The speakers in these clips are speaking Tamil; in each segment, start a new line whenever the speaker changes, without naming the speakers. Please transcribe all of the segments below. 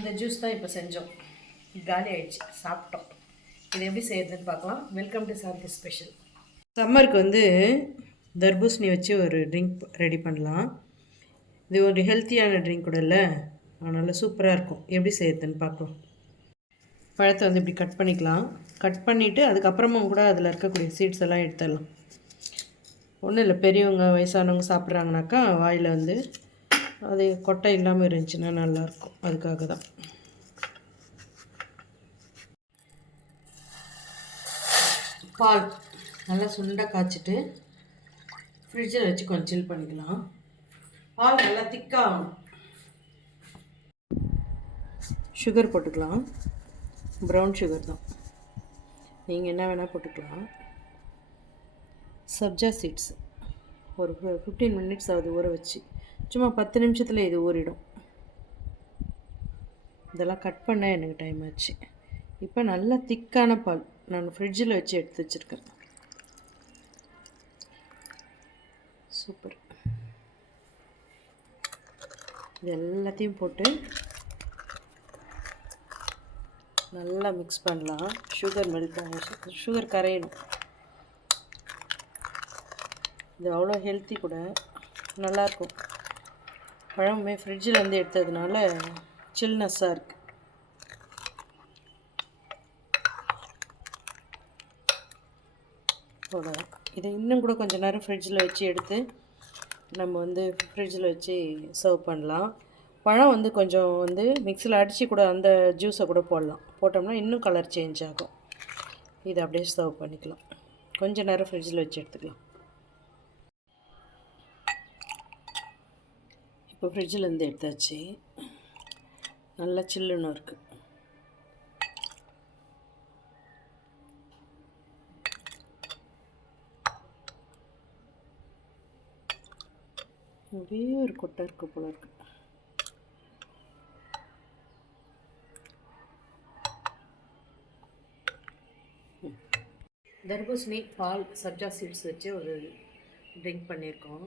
அந்த ஜூஸ் தான் இப்போ செஞ்சோம். காலி ஆயிடுச்சு. சாப்பிட்டோம். இது எப்படி செய்யறதுன்னு பார்க்கலாம். வெல்கம் டு சாந்தி ஸ்பெஷல் சம்மருக்கு வந்து தர்பூசணி வச்சு ஒரு ட்ரிங்க் ரெடி பண்ணலாம். இது ஒரு ஹெல்த்தியான ட்ரிங்க் கூட இல்லை. அதனால் சூப்பராக இருக்கும். எப்படி செய்யறதுன்னு பார்க்கலாம். பழத்தை வந்து இப்படி கட் பண்ணிக்கலாம். கட் பண்ணிவிட்டு அதுக்கப்புறமும் கூட அதில் இருக்கக்கூடிய சீட்ஸ் எல்லாம் எடுத்துடலாம். ஒன்றும் இல்லை பெரியவங்க வயசானவங்க சாப்பிட்றாங்கனாக்கா வாயில் வந்து அது கொட்டை இல்லாமல் இருந்துச்சுன்னா நல்லாயிருக்கும். அதுக்காக தான். பால் நல்லா சுண்டாக காய்ச்சிட்டு ஃப்ரிட்ஜில் வச்சு கொஞ்சம் சில் பண்ணிக்கலாம். பால் நல்லா திக்காகணும் சுகர் போட்டுக்கலாம். ப்ரௌன் சுகர் தான். நீங்கள் என்ன வேணால் போட்டுக்கலாம். சப்ஜா சீட்ஸ் ஒரு ஃபிஃப்டீன் மினிட்ஸ் ஆகுது ஊற வச்சு. சும்மா பத்து நிமிஷத்தில் இது ஊறிடும். இதெல்லாம் கட் பண்ண எனக்கு டைம் ஆச்சு. இப்போ நல்லா திக்கான பால் நான் ஃப்ரிட்ஜில் வச்சு எடுத்து வச்சுருக்கேன். சூப்பர் இது எல்லாத்தையும் போட்டு நல்லா மிக்ஸ் பண்ணலாம். சுகர் மெல்ட் ஆகும் சுகர் கரையணும். இது அவ்வளோ ஹெல்த்தி கூட நல்லாயிருக்கும் பழமுமே ஃப்ரிட்ஜில் வந்து எடுத்ததுனால சில்னஸ்ஸாக இருக்குது அவ்வளோதான் இதை இன்னும் கூட கொஞ்சம் நேரம் ஃப்ரிட்ஜில் வச்சு எடுத்து நம்ம வந்து ஃப்ரிட்ஜில் வச்சு சர்வ் பண்ணலாம். பழம் வந்து கொஞ்சம் வந்து மிக்சியில் அடித்து கூட அந்த ஜூஸை கூட போடலாம். போட்டோம்னா இன்னும் கலர் சேஞ்ச் ஆகும். இதை அப்படியே சர்வ் பண்ணிக்கலாம். கொஞ்சம் நேரம் ஃப்ரிட்ஜில் வச்சு எடுத்துக்கலாம். இப்போ ஃப்ரிட்ஜிலேருந்து எடுத்தாச்சு. நல்லா சில்லுன்னு இருக்குது ஒரே ஒரு கொட்டை இருக்கு போல இருக்கு. தர்பூசணி பால் சப்ஜா சீட்ஸ் வச்சு ஒரு ட்ரிங்க் பண்ணியிருக்கோம்.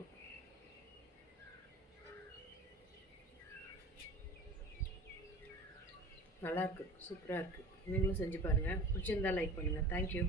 நல்லாயிருக்கு. சூப்பராக இருக்குது நீங்களும் செஞ்சு பாருங்கள் பிடிச்சிருந்தா லைக் பண்ணுங்கள் தேங்க்யூ